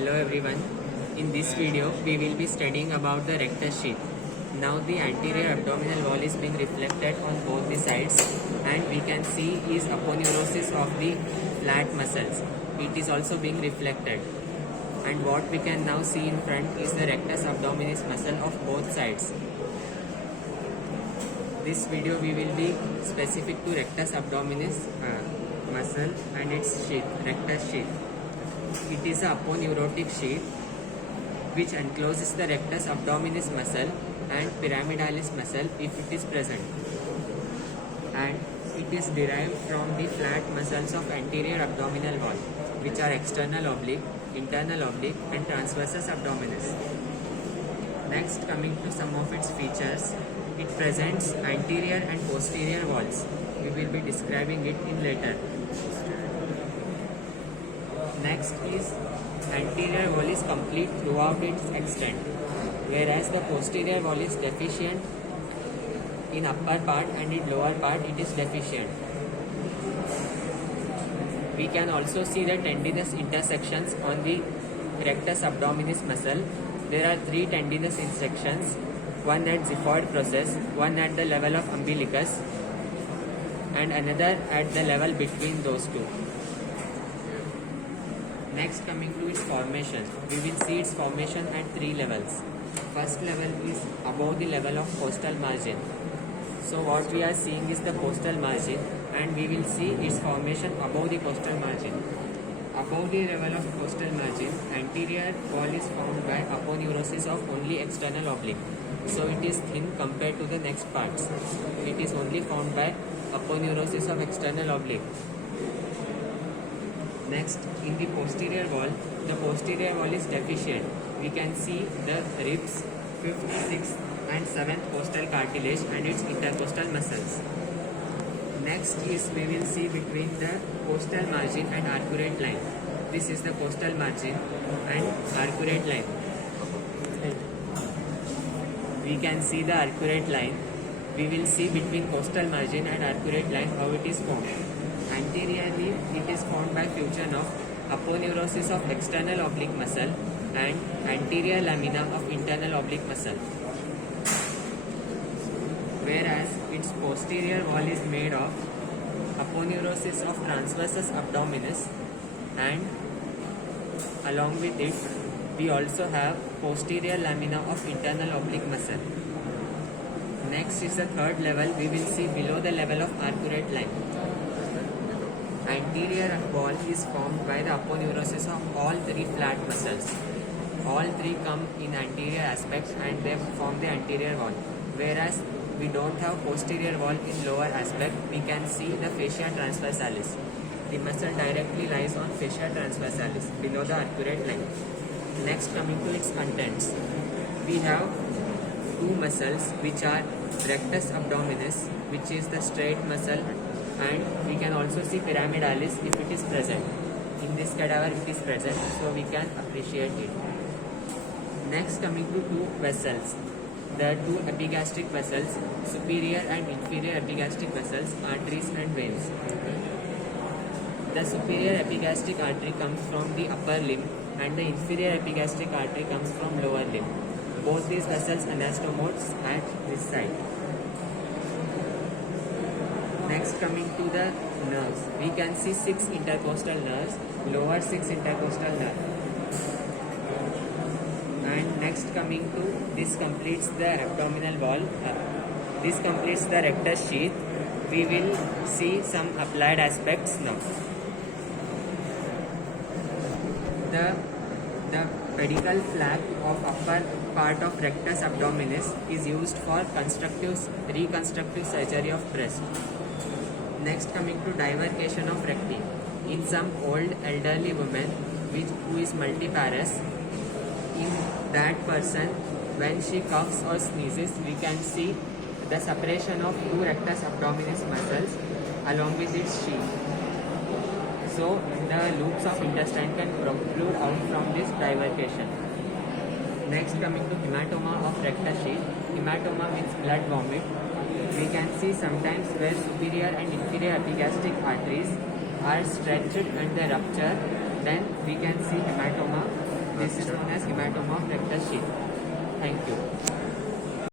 Hello everyone. In this video, we will be studying about the rectus sheath. Now the anterior abdominal wall is being reflected on both the sides, and we can see is aponeurosis of the flat muscles. It is also being reflected. And what we can now see in front is the rectus abdominis muscle of both sides. This video we will be specific to rectus abdominis muscle and its sheath, rectus sheath. It is a aponeurotic sheath which encloses the rectus abdominis muscle and pyramidalis muscle if it is present. And it is derived from the flat muscles of anterior abdominal wall, which are external oblique, internal oblique and transversus abdominis. Next, coming to some of its features, it presents anterior and posterior walls. We will be describing it in later. Next is anterior wall is complete throughout its extent, whereas the posterior wall is deficient in upper part and in lower part it is deficient. We can also see the tendinous intersections on the rectus abdominis muscle. There are 3 tendinous intersections, one at xiphoid process, one at the level of umbilicus and another at the level between those two. Next, coming to its formation, we will see its formation at 3 levels. First level is above the level of costal margin. So what we are seeing is the costal margin, and we will see its formation above the costal margin. Above the level of costal margin, anterior wall is formed by aponeurosis of only external oblique. So it is thin compared to the next parts. It is only formed by aponeurosis of external oblique. Next, in the posterior wall is deficient. We can see the ribs, 5th, 6th and 7th costal cartilage and its intercostal muscles. Next is we will see between the costal margin and arcuate line. This is the costal margin and arcuate line. We can see the arcuate line. We will see between costal margin and arcuate line how it is formed. Anteriorly, it is formed by fusion of aponeurosis of external oblique muscle and anterior lamina of internal oblique muscle. Whereas its posterior wall is made of aponeurosis of transversus abdominis, and along with it, we also have posterior lamina of internal oblique muscle. Next is the 3rd level. We will see below the level of arcuate line. Anterior wall is formed by the aponeurosis of all 3 flat muscles. All 3 come in anterior aspects and they form the anterior wall. Whereas we don't have posterior wall in lower aspect, we can see the fascia transversalis. The muscle directly lies on fascia transversalis below the arcuate line. Next, coming to its contents, we have 2 muscles which are rectus abdominis, which is the straight muscle, and we can also see pyramidalis if it is present. In this cadaver it is present, so we can appreciate it. Next, coming to 2 vessels. There are 2 epigastric vessels, superior and inferior epigastric vessels, arteries and veins. The superior epigastric artery comes from the upper limb and the inferior epigastric artery comes from lower limb. Both these vessels anastomotes at this side. Next, coming to the nerves, we can see 6 intercostal nerves, lower 6 intercostal nerves. And next, coming to this completes the abdominal wall. This completes the rectus sheath. We will see some applied aspects now. The pedicle flap of upper part of rectus abdominis is used for reconstructive surgery of breast. Next, coming to divercation of recti. In some old elderly woman who is multiparous, in that person, when she coughs or sneezes, we can see the separation of 2 rectus abdominis muscles along with its sheath. So, the loops of intestine can protrude out from this divercation. Next, coming to hematoma of rectus sheath. Hematoma means blood vomit. We can see sometimes where superior and inferior epigastric arteries are stretched and they rupture, then we can see hematoma. This is known as hematoma of rectus sheath. Thank you.